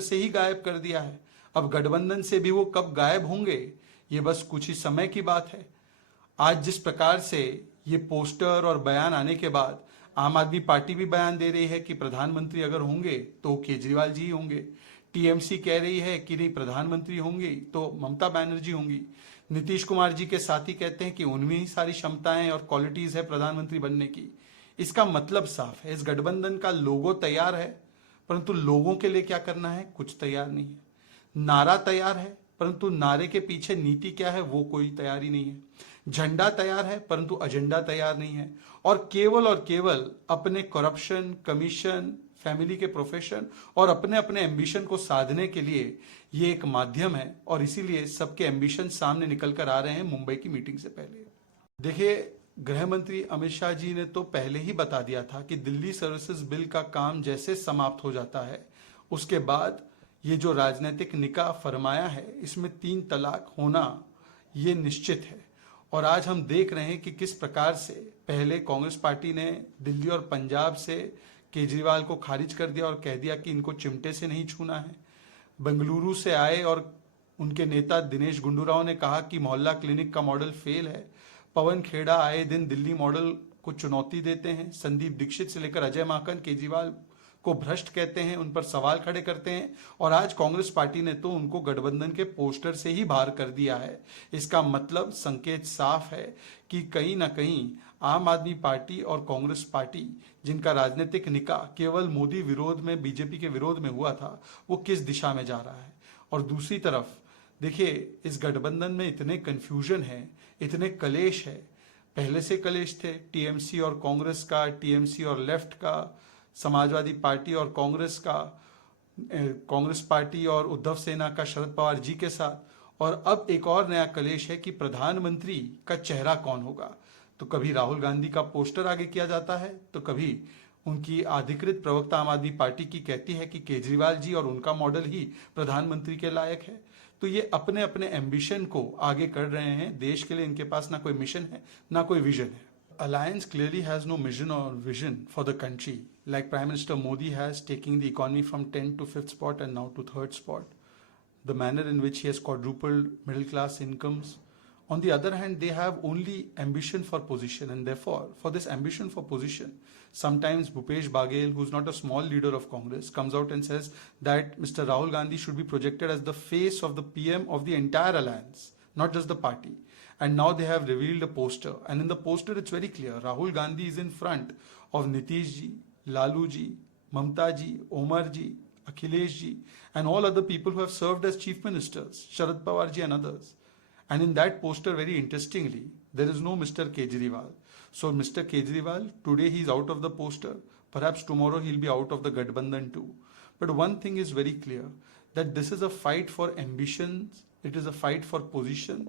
से ही गायब कर दिया है। अब गठबंधन से भी वो कब गायब होंगे ये बस कुछ ही समय की बात है। आज जिस प्रकार से ये पोस्टर और बयान आने के बाद आम आदमी पार्टी भी बयान दे रही है कि प्रधानमंत्री अगर होंगे तो केजरीवाल जी होंगे, टीएमसी कह रही है कि नहीं प्रधानमंत्री होंगी तो ममता बनर्जी होंगी, नीतीश कुमार जी के साथी कहते हैं कि उनमें ही सारी क्षमताएं और क्वालिटीज है प्रधानमंत्री बनने की। इसका मतलब साफ है, इस गठबंधन का लोगो तैयार है परंतु लोगों के लिए क्या करना है कुछ तैयार नहीं है। नारा तैयार है परंतु नारे के पीछे नीति क्या है वो कोई तैयारी नहीं है। झंडा तैयार है परंतु एजेंडा तैयार नहीं है। और केवल अपने करप्शन, कमीशन, फैमिली के प्रोफेशन और अपने अपने एम्बिशन को साधने के लिए ये एक माध्यम है और इसीलिए सबके एम्बिशन सामने निकल कर आ रहे हैं मुंबई की मीटिंग से पहले। देखिए, गृह मंत्री अमित शाह जी ने तो पहले ही बता दिया था कि दिल्ली सर्विसेज बिल का काम जैसे समाप्त हो जाता है उसके बाद ये जो राजनीतिक निकाह फरमाया है इसमें 3 तलाक होना ये निश्चित है। और आज हम देख रहे हैं कि किस प्रकार से पहले कांग्रेस पार्टी ने दिल्ली और पंजाब से केजरीवाल को खारिज कर दिया और कह दिया कि इनको चिमटे से नहीं छूना है। बेंगलुरु से आए और उनके नेता दिनेश गुंडू ने कहा कि मोहल्ला क्लिनिक का मॉडल फेल है। पवन खेड़ा आए दिन दिल्ली मॉडल को चुनौती देते हैं। संदीप दीक्षित से लेकर अजय माकन केजरीवाल को भ्रष्ट कहते हैं, उन पर सवाल खड़े करते हैं और आज कांग्रेस पार्टी ने तो उनको गठबंधन के पोस्टर से ही बाहर कर दिया है। इसका मतलब संकेत साफ है कि कहीं ना कहीं आम आदमी पार्टी और कांग्रेस पार्टी जिनका राजनीतिक निकाह केवल मोदी विरोध में, बीजेपी के विरोध में हुआ था, वो किस दिशा में जा रहा है। और दूसरी तरफ देखिए, इस गठबंधन में इतने कंफ्यूजन है, इतने कलेश है। पहले से कलेश थे टीएमसी और कांग्रेस का, टीएमसी और लेफ्ट का, समाजवादी पार्टी और कांग्रेस का, कांग्रेस पार्टी और उद्धव सेना का शरद पवार जी के साथ, और अब एक और नया कलेश है कि प्रधानमंत्री का चेहरा कौन होगा। तो कभी राहुल गांधी का पोस्टर आगे किया जाता है तो कभी उनकी अधिकृत प्रवक्ता आम आदमी पार्टी की कहती है कि केजरीवाल जी और उनका मॉडल ही प्रधानमंत्री के लायक है। तो ये अपने अपने एम्बिशन को आगे कर रहे हैं। देश के लिए इनके पास ना कोई मिशन है ना कोई विजन है। Alliance clearly has no mission or vision for the country. Like Prime Minister Modi has, taking the economy from 10th to 5th spot and now to 3rd spot. The manner in which he has quadrupled middle class incomes. On the other hand, they have only ambition for position, and therefore, for this ambition for position, sometimes Bhupesh Baghel, who's not a small leader of Congress, comes out and says that Mr. Rahul Gandhi should be projected as the face of the PM of the entire alliance, not just the party. And now they have revealed a poster, and in the poster it's very clear Rahul Gandhi is in front of Nitish ji, Lalu ji, Mamta ji, Omar ji, Akhilesh ji, and all other people who have served as chief ministers, Sharad Pawar ji and others. And in that poster, very interestingly, there is no Mr. Kejriwal. So Mr. Kejriwal, today he's out of the poster. Perhaps tomorrow he'll be out of the Gadbandhan too. But one thing is very clear, that this is a fight for ambitions, it is a fight for position.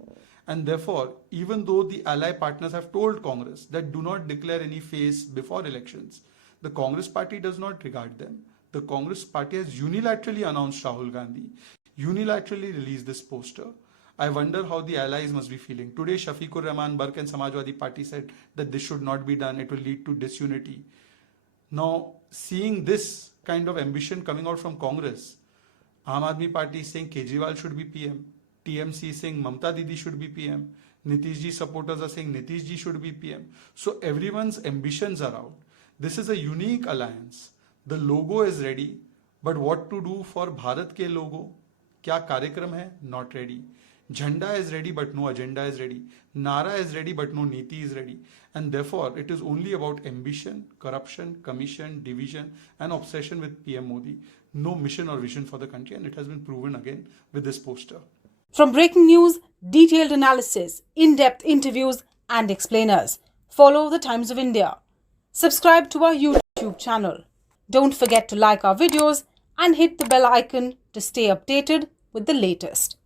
And therefore, even though the ally partners have told Congress that do not declare any face before elections, the Congress party does not regard them. The Congress party has unilaterally announced Rahul Gandhi, unilaterally released this poster. I wonder how the allies must be feeling. Today, Shafiqur Rahman Bark and Samajwadi Party said that this should not be done, it will lead to disunity. Now, seeing this kind of ambition coming out from Congress, Aam Aadmi Party is saying Kejriwal should be PM. TMC is saying Mamta Didi should be PM. Nitish ji supporters are saying Nitish ji should be PM. So everyone's ambitions are out. This is a unique alliance. The logo is ready, but what to do for Bharat ke logo? क्या कार्यक्रम है? Not ready. Jhanda is ready, but no agenda is ready. Nara is ready, but no Niti is ready. And therefore, it is only about ambition, corruption, commission, division, and obsession with PM Modi. No mission or vision for the country, and it has been proven again with this poster. From breaking news, detailed analysis, in-depth interviews and explainers, follow the Times of India. Subscribe to our YouTube channel. Don't forget to like our videos and hit the bell icon to stay updated with the latest.